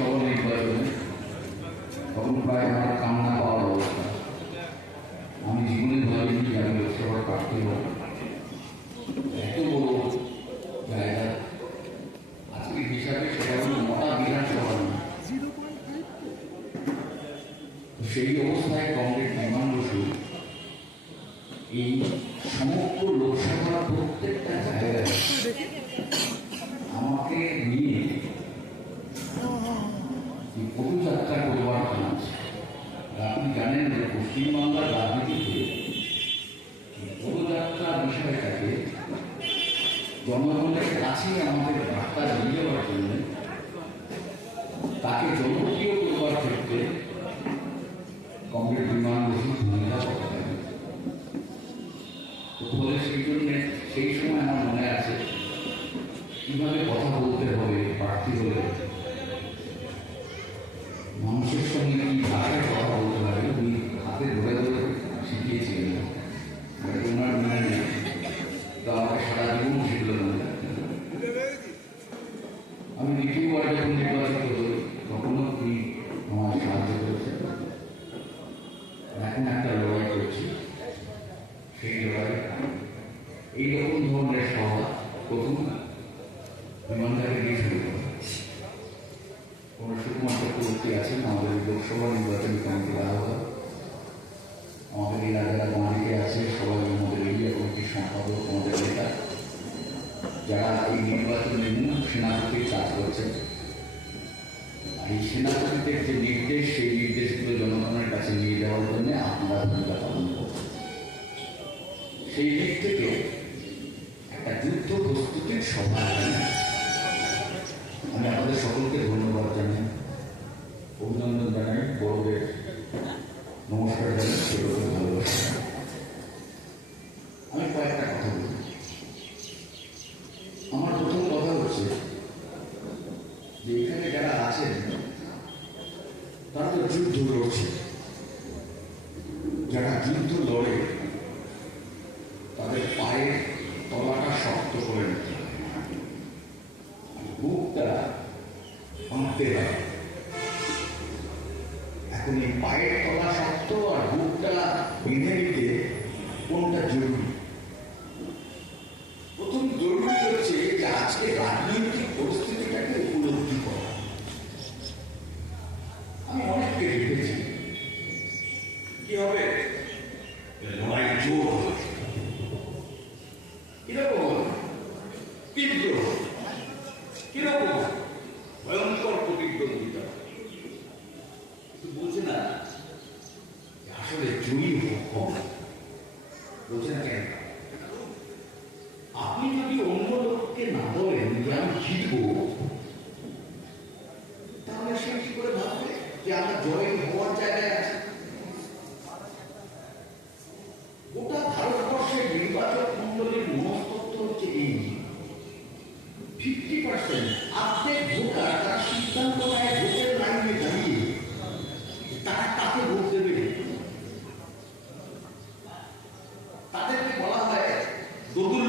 totally blatant. But Dr. Joy থেকেই শুরু শুধুমাত্র প্রযুক্তি আছেন আমাদের লোকসভা নির্বাচন আলাদা আমাদের এই রাজারা আছে সবাই আমাদের ইন্ডিয়া কমিটির সম্পাদক আমাদের নেতা যারা এই মূল কাজ করছেন এই সেনাপতিদের যে নির্দেশ সেই নির্দেশগুলো জনগণের কাছে নিয়ে যাওয়ার জন্য আপনারা ভূমিকা পালন সেই দিক থেকে একটা যুদ্ধ প্রস্তুতির সভা। সকলকে ধন্যবাদ জানাই অভিনন্দন জানাই বড়দের নমস্কার জানাই সেগুলোকে আমি কয়েকটা কথা বলি। আমার প্রথম কথা হচ্ছে যে এখানে যারা আছেন, তারা তো যুদ্ধ রয়েছে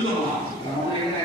いうのは、問題が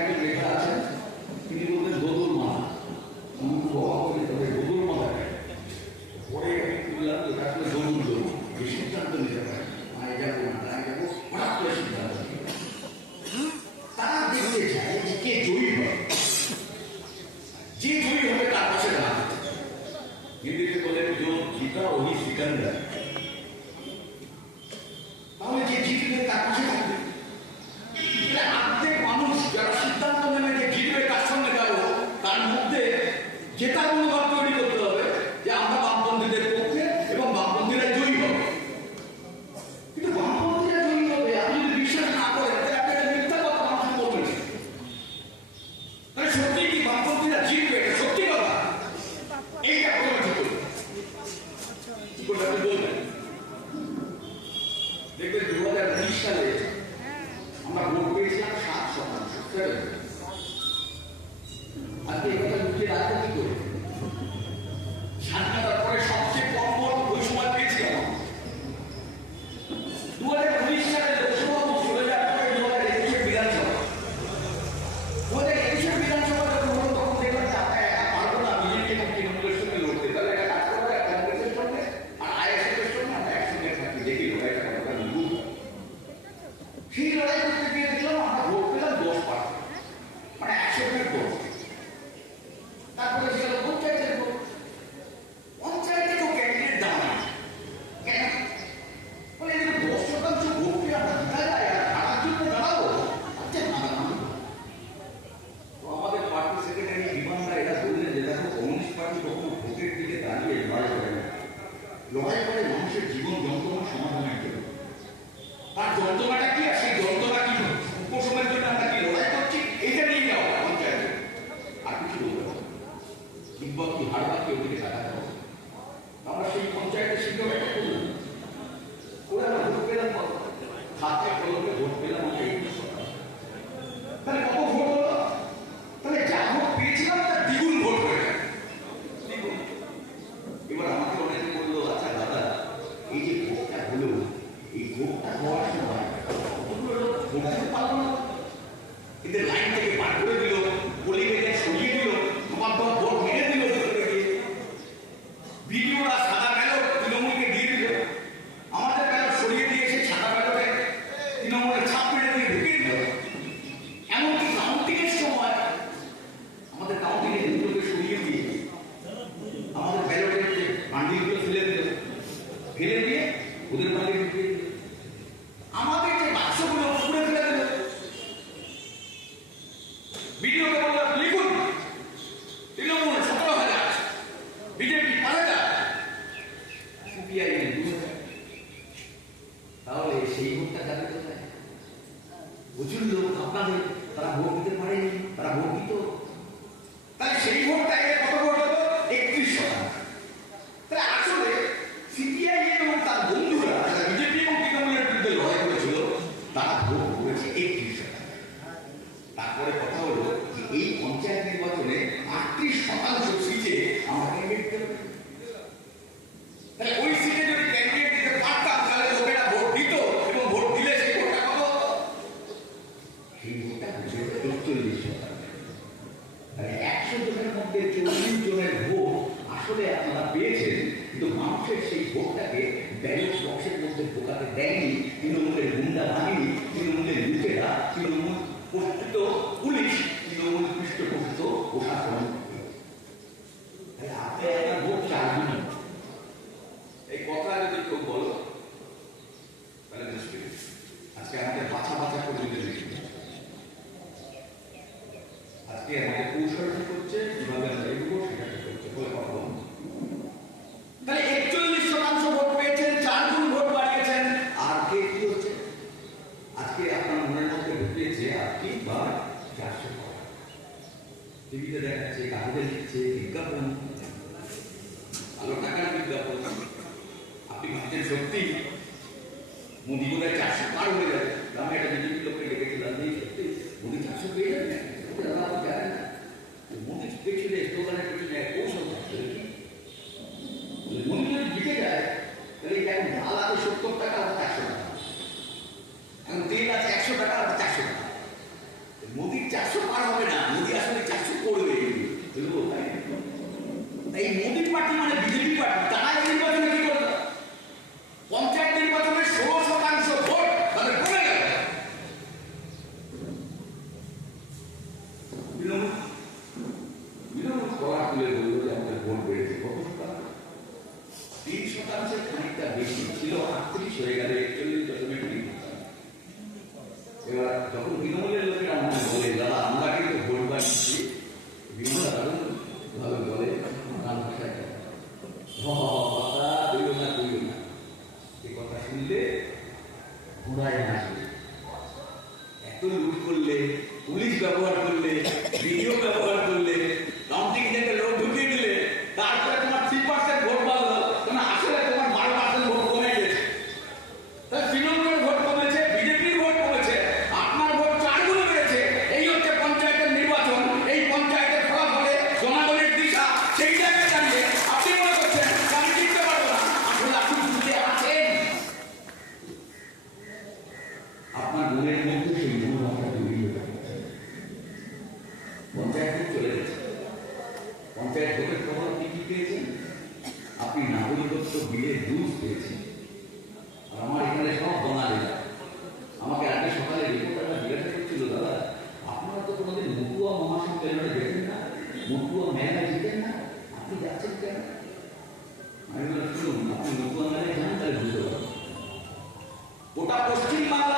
Peter ওদের বাইরে আমাদের patrimony ముక్కు మేన జితేనా आपकी जा सकते हैं मैं रख लूँ अपनी मुकुंद मैंने ध्यान कर दूँगा उठा क्वेश्चन मांगा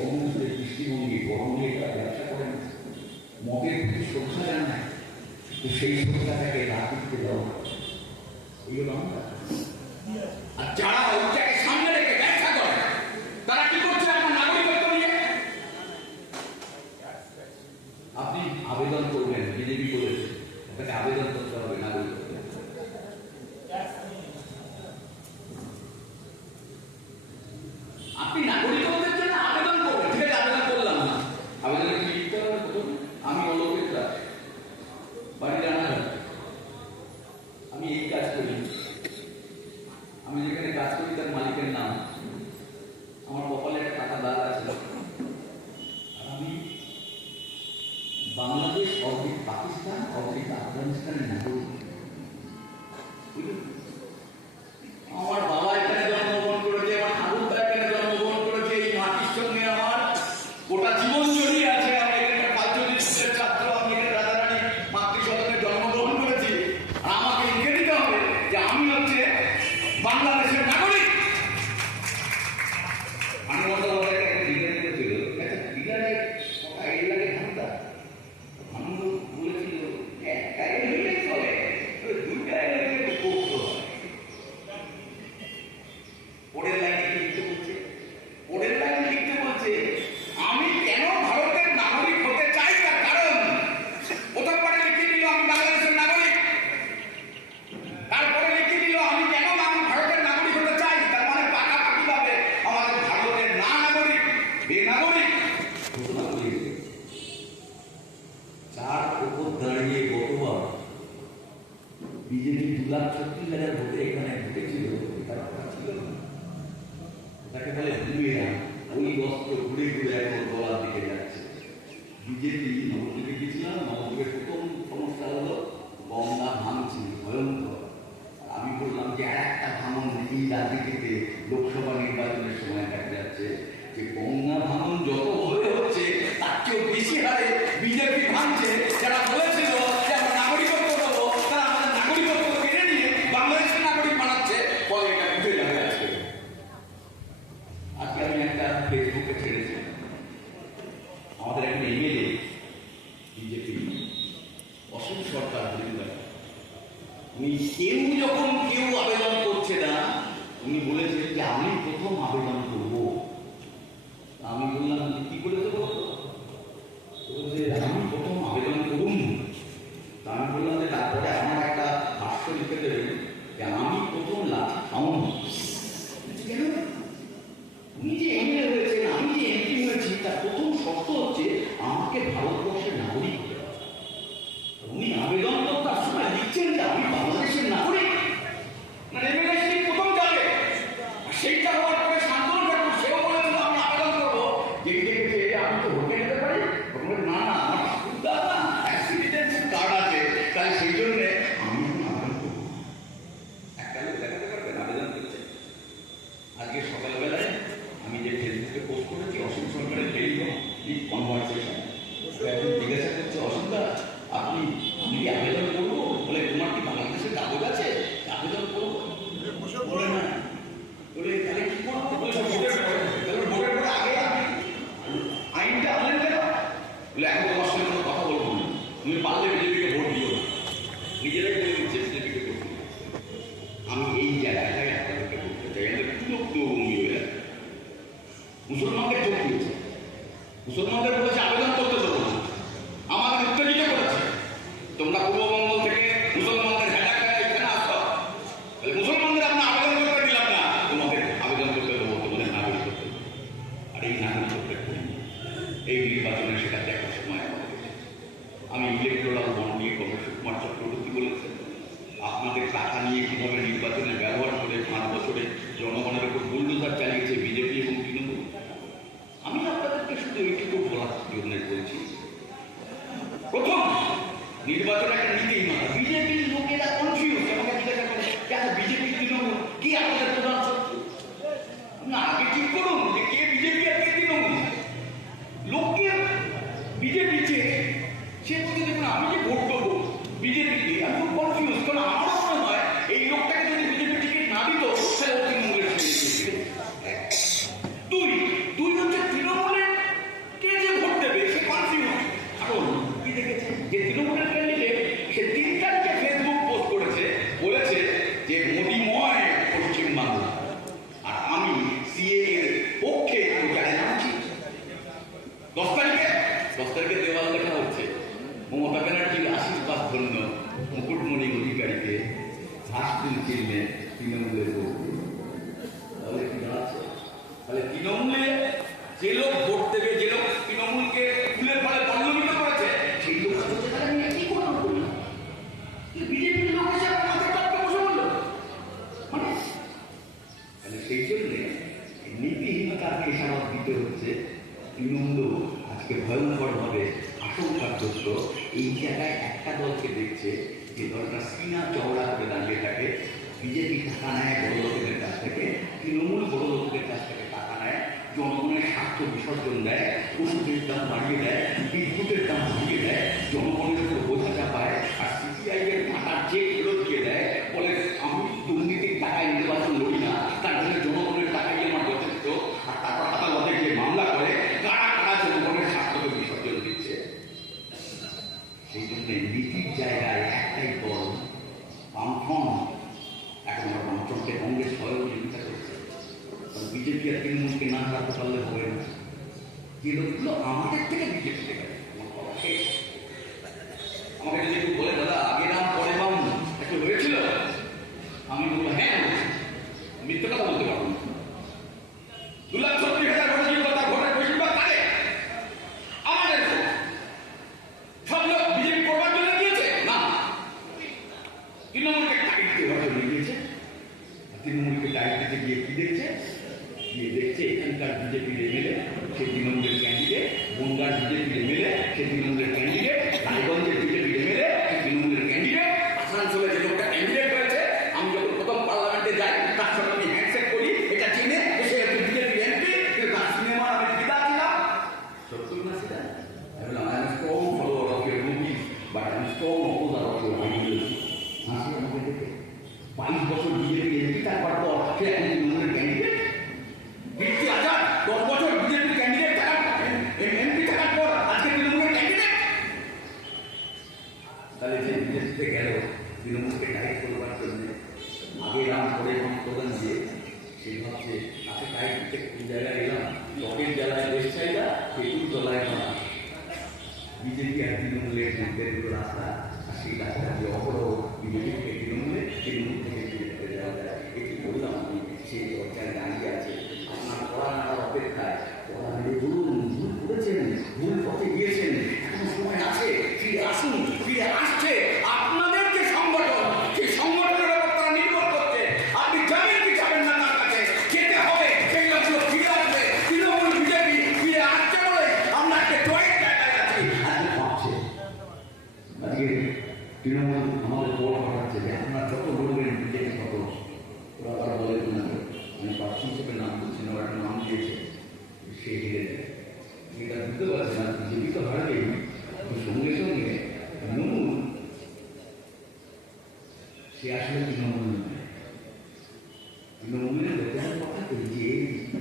সমুদ্রের দৃষ্টিভঙ্গি বরং এটা ব্যবসা করেন মগের প্রতি শ্রদ্ধা জানায় সেই শ্রদ্ধা তাকে না দেওয়া আমি ইলেকট্রাল বন্ড নিয়ে কংগ্রেস কুমার চক্রবর্তী বলেছেন আপনাদের টাকা নিয়ে কীভাবে নির্বাচনে আজকে ভয়ঙ্করভাবে আশঙ্কাগ্রস্ত এই জায়গায় একটা দলকে দেখছে যে দলটা সিনা চওড়া করে দাঁড়িয়ে থাকে। বিজেপি টাকা নেয় বড়লোকদের কাছ থেকে। তৃণমূল বড় কাছ থেকে টাকা নেয়। জনগণের স্বার্থ বিসর্জন দেয়, ওষুধের দাম বাড়িয়ে দেয়, বিদ্যুতের দাম বাড়িয়ে দেয়, জনগণের উপর বোঝা চাপায় আর সিপিআইয়ের টাকার চেয়ে ফেরত দিয়ে দেয় বলে 你都不知道，我这这个就是这个，我靠！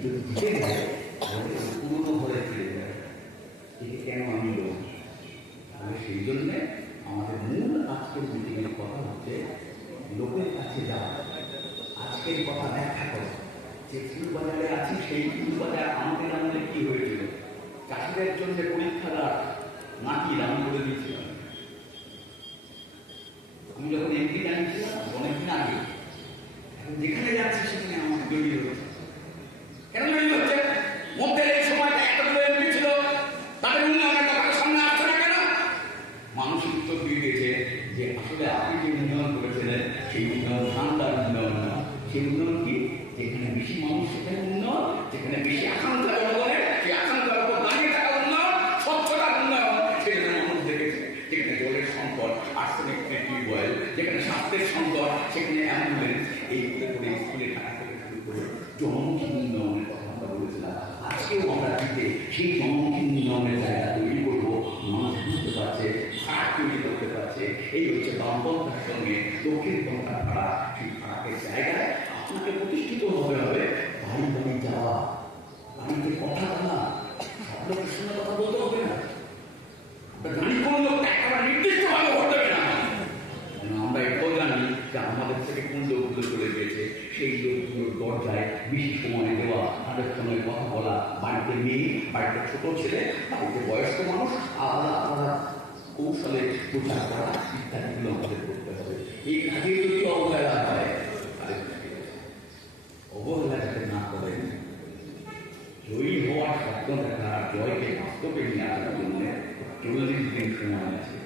যদি ফিরে যায় পুরনো যায় এটি কেন আমি বলছি তাহলে সেই জন্যে আমাদের মূল আজকের মিটিংয়ের কথা হচ্ছে লোকের কাছে যাওয়া আজকের কথা ব্যাখ্যা যে ফুল আছি সেই ফুল বাজার আমাদের আমলে কী চাষিদের জন্য পরীক্ষাটা মাটি আমি করে দিয়েছিলাম কোন লোকগুলো চলে গেছে, সেই লোকগুলোর দরজায় বেশি সময় দেওয়া তাদের সঙ্গে কথা বলা, বাড়িতে মেয়ে, বাড়িতে ছোট ছেলে, বাড়িতে বয়স্ক মানুষ, আলাদা আলাদা কৌশলে প্রচার করা ইত্যাদিগুলো আমাদের করতে হবে। এই কাজে যদি অবহেলা হয় অবহেলা যাতে না করেন জয়ী হওয়ার স্বপ্ন দেখা, জয়কে বাস্তবে নিয়ে আসার জন্য চল্লিশ দিন সময় আছে।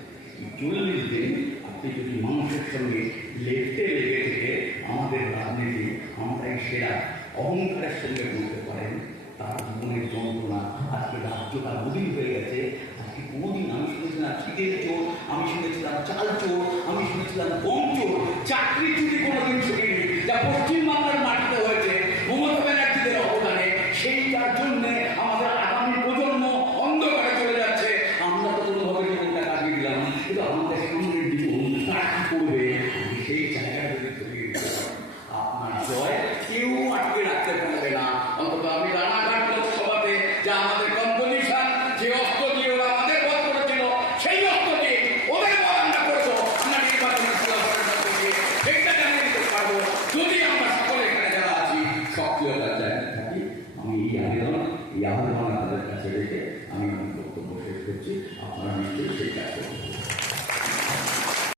চল্লিশ দিন আপনি যদি মানুষের সঙ্গে লেখতে লেগে থেকে আমাদের রাজনীতি আমরাই সেরা অহংকারের সঙ্গে বলতে পারেন, তার জীবনের যন্ত্রণা আজকে রাজ্যটা বুদিন হয়ে গেছে। আজকে কোনোদিন আমি শুনেছিলাম শীতের চোর, আমি শুনেছিলাম চাল চোর, আমি শুনেছিলাম গম চোর, চাকরি